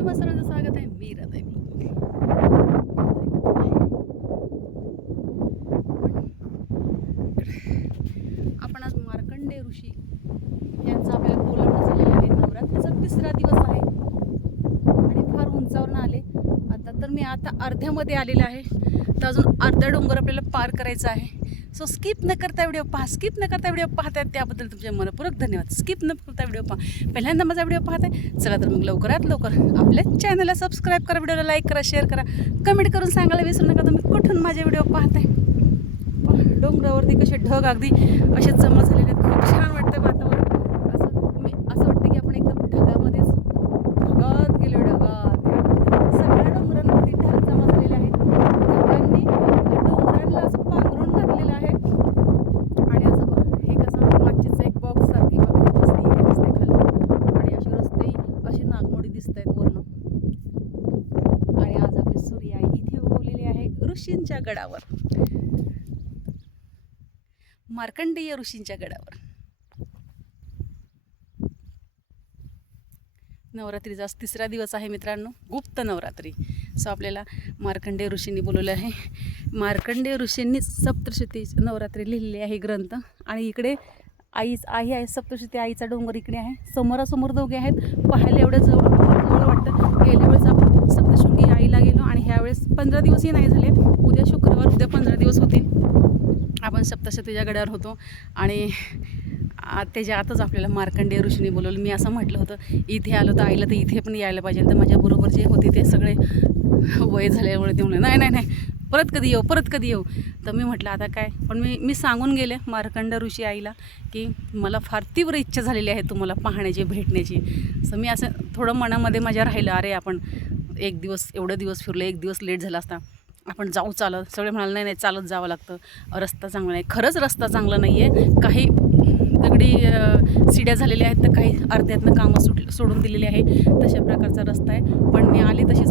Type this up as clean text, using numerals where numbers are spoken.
तुम्हा सर्वांचं स्वागत आहे. मी राधाई ब्लॉगमध्ये. आपण आज मार्कंडेय ऋषी यांचा आपल्याला बोलावणं झालेलं आहे. नवरात्रीचा तिसरा दिवस आहे आणि फार उंचावरून आले. आता तर मी अर्ध्यामध्ये आलेले आहे. तर अजून अर्धा डोंगर आपल्याला पार करायचा आहे. सो स्किप न करता व्हिडिओ पाहताय त्याबद्दल तुमचे मनपूर्वक धन्यवाद. स्किप न करता व्हिडिओ पहा. पहिल्यांदा माझा व्हिडिओ पाहताय, चला तर मग लवकरात लवकर आपल्या चॅनलला सबस्क्राईब करा, व्हिडिओला लाईक करा, शेअर करा, कमेंट करून सांगायला विसरू नका तुम्ही कुठून माझे व्हिडिओ पाहताय. डोंगरावरती कसे ढग अगदी असे जमा झालेले आहेत. खूप छान वाटतं वातावरण. असं वाटतं की आपण एकदम ढगात गेलो. सगळ्या डोंगरांवरती ढग जमा झालेले आहेत. ढगांनी डोंगरांना असं पांघरून घातलेलं आहे. आणि असं बघा, हे कसं मागचीच एक बॉक्स सारखी बघा दिसते खाली. आणि असे रस्ते असे नागमोडी दिसत आहेत वरून. आणि आज आपली सूर्य आई इथे उगवलेली आहे ऋषींच्या गडावर, मार्कंडेय ऋषींच्या गडावर. नवरात्रीचा आज तिसरा दिवस आहे मित्रांनो, गुप्त नवरात्री. सो आपल्याला मार्कंडेय ऋषींनी बोलवलं आहे. मार्कंडेय ऋषींनी सप्तशती नवरात्री लिहिलेली आहे ग्रंथ. आणि इकडे आई आहे, सप्तशती आईचा डोंगर इकडे आहे. समोरासमोर दोघे आहेत. पाहायला एवढं जवळ वाटतं. गेल्या वेळेस आपण सप्तशृंगी आईला गेलो आणि ह्यावेळेस 15 दिवसही नाही झाले. उद्या शुक्रवार, उद्या 15 दिवस होतील. आपण सप्तशतीच्या गडावर होतो आणि त्याच्या आताच आपल्याला मार्कंडेय ऋषींनी बोलवलं. मी असं म्हटलं होतं इथे आलो तर आईला तर इथे पण यायला पाहिजे. तर माझ्याबरोबर जे होते ते सगळे वय झाल्यामुळे ते म्हणले नाही परत कधी येऊ. तर मी म्हटलं आता काय. पण मी सांगून गेले मार्कंडेय ऋषी आईला की मला फार तीव्र इच्छा झालेली आहे तुम्हाला पाहण्याची, भेटण्याची. सो मी असं थोडं मनामध्ये माझ्या राहिलं, अरे आपण एवढं दिवस फिरलो, एक दिवस लेट झाला असता, आपण जाऊ चालत. सगळे म्हणाले नाही चालत जावं लागतं, रस्ता चांगला नाही. खरंच रस्ता चांगला नाही आहे. काही दगडी सिड्या झालेल्या आहेत, तर काही अर्ध्यातनं कामं सोडून दिलेली आहे. तशा प्रकारचा रस्ता आहे. पण मी आले तशीच